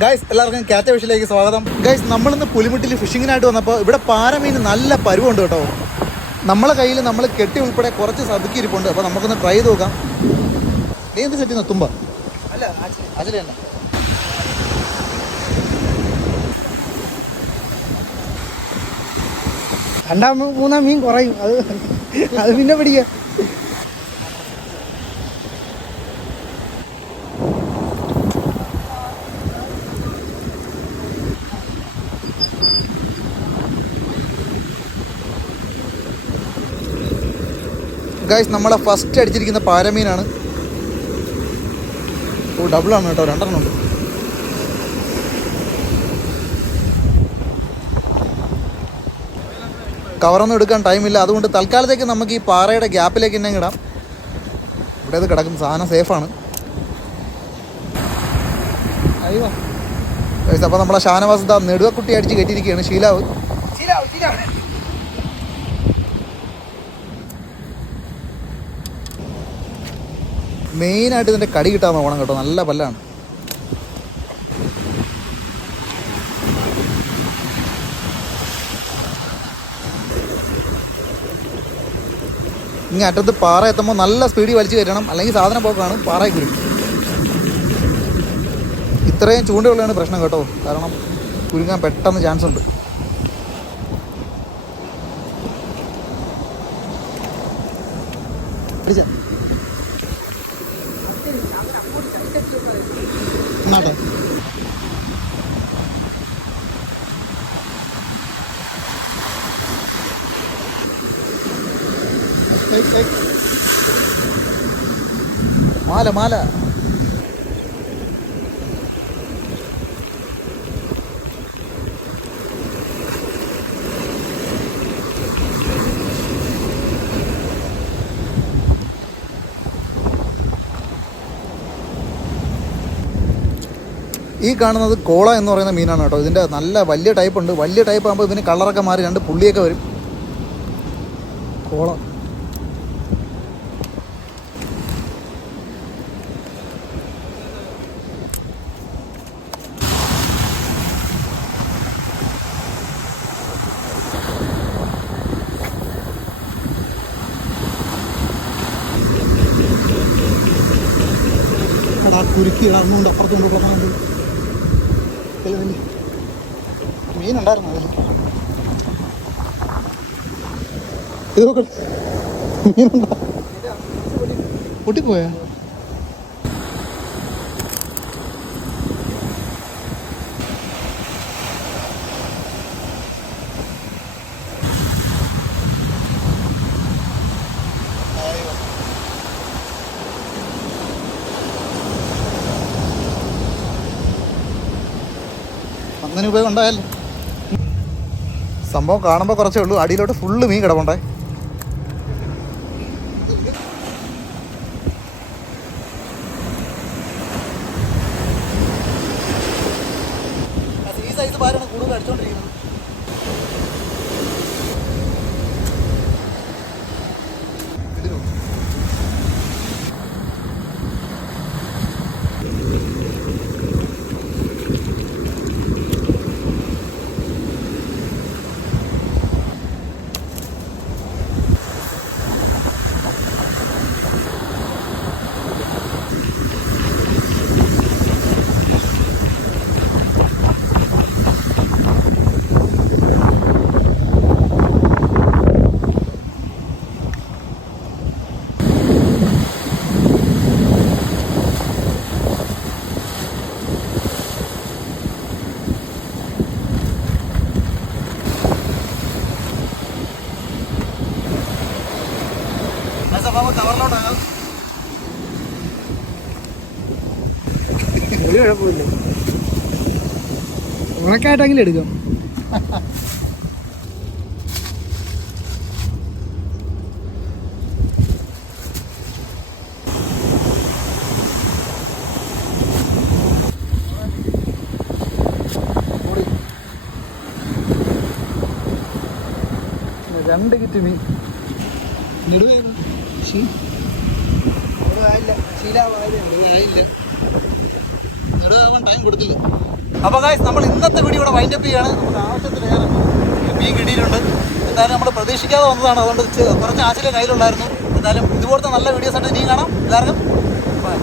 Guys എല്ലാവർക്കും കാറ്റ വിഷയിലേക്ക് സ്വാഗതം. Guys നമ്മളിന്ന് പുലിമുട്ടിൽ ഫിഷിങ്ങിനായിട്ട് വന്നപ്പോൾ ഇവിടെ പാരമീൻ നല്ല പരുവുണ്ട് കേട്ടോ. നമ്മളെ കയ്യിൽ നമ്മൾ കെട്ടി ഉൾപ്പെടെ കുറച്ച് സതുക്കിയിരിപ്പുണ്ട് അപ്പോൾ നമുക്കൊന്ന് ട്രൈ ചെയ്ത് നോക്കാം. നീ എന്ത് സെറ്റ് തുമ്പ. അല്ല അച്ഛനെ തന്നെ. രണ്ടാം മൂന്നാം മീൻ കുറയും. അത് അത് പിന്നെ പിടിക്കാം. ഗൈസ് നമ്മളെ ഫസ്റ്റ് അടിച്ചിരിക്കുന്ന പാരമീനാണ്. ഓ ഡബിളാണ് കേട്ടോ. രണ്ടെണ്ണം ഉണ്ട്. കവറൊന്നും എടുക്കാൻ ടൈമില്ല അതുകൊണ്ട് തൽക്കാലത്തേക്ക് നമുക്ക് ഈ പാറയുടെ ഗ്യാപ്പിലേക്ക് തന്നെ ഇടാം. ഇവിടെ ഇത് കിടക്കും സാധനം സേഫാണ് അയ്യോ അപ്പോൾ നമ്മളെ ഷാനവാസ് നെടുവക്കുട്ടി അടിച്ച് കയറ്റിയിരിക്കുകയാണ് ശീലാവ്. മെയിനായിട്ട് ഇതിന്റെ കടി കിട്ടാൻ നോക്കണം കേട്ടോ. നല്ല പല്ലാണ്. ഇനി അറ്റത്ത് പാറ എത്തുമ്പോൾ നല്ല സ്പീഡിൽ വലിച്ചു കയറ്റണം. അല്ലെങ്കിൽ സാധനം പോക്കാണ്. പാറയെ കുരു. ഇത്രയും ചൂണ്ടുകളാണ് പ്രശ്നം കേട്ടോ. കാരണം കുരുങ്ങാൻ പെട്ടെന്ന് ചാൻസ് ഉണ്ട്. പിടിച്ച എന്നാട്ടെ മാല മാല. ഈ കാണുന്നത് കോള എന്ന് പറയുന്ന മീനാണ് കേട്ടോ. ഇതിന്റെ നല്ല വലിയ ടൈപ്പ് ഉണ്ട്. വലിയ ടൈപ്പ് ആകുമ്പോൾ ഇതിന് കളറൊക്കെ മാറി രണ്ട് പുള്ളിയൊക്കെ വരും. കോള. കുരുക്കി ഇടർന്നുകൊണ്ട് അപ്പുറത്തുകൊണ്ട് ഉള്ളതുകൊണ്ട് മീനുണ്ടായിരുന്നു അതിൽ ഇത് നോക്കട്ടെ മീനുണ്ടോ. പൊട്ടിപ്പോയാ? അങ്ങനെ ഉപയോഗം ഉണ്ടായല്ലോ സംഭവം കാണുമ്പോൾ കുറച്ചേ ഉള്ളൂ. അടിയിലോട്ട് ഫുള്ള് മീൻ കിടപ്പുണ്ടേ. ഈ സൈസ് പാരാണ് കൂടുതൽ അടിച്ചോണ്ടിരിക്കുന്നത്. ഇതിലോ കവറിലോട്ടാകാം ഒരു കുഴപ്പമില്ല. ഉണക്കായിട്ടെങ്കിലും എടുക്കാം. രണ്ട് കിറ്റ് മീൻ നെടുവേഗം അപ്പോൾ ഗായ്സ് നമ്മൾ ഇന്നത്തെ വീഡിയോ ഇവിടെ വൈൻഡപ്പ് ചെയ്യാണ്. നമുക്ക് ആവശ്യത്തിലേറെ മീൻ കിട്ടിയിട്ടുണ്ട്. എന്തായാലും നമ്മൾ പ്രതീക്ഷിക്കാതെ വന്നതാണ്. അതുകൊണ്ട് കുറച്ച് ആശയം കയ്യിലുണ്ടായിരുന്നു. എന്തായാലും ഇതുപോലത്തെ നല്ല വീഡിയോസ് ആയിട്ട് ഇനിയും കാണാം. എല്ലാവർക്കും ബൈ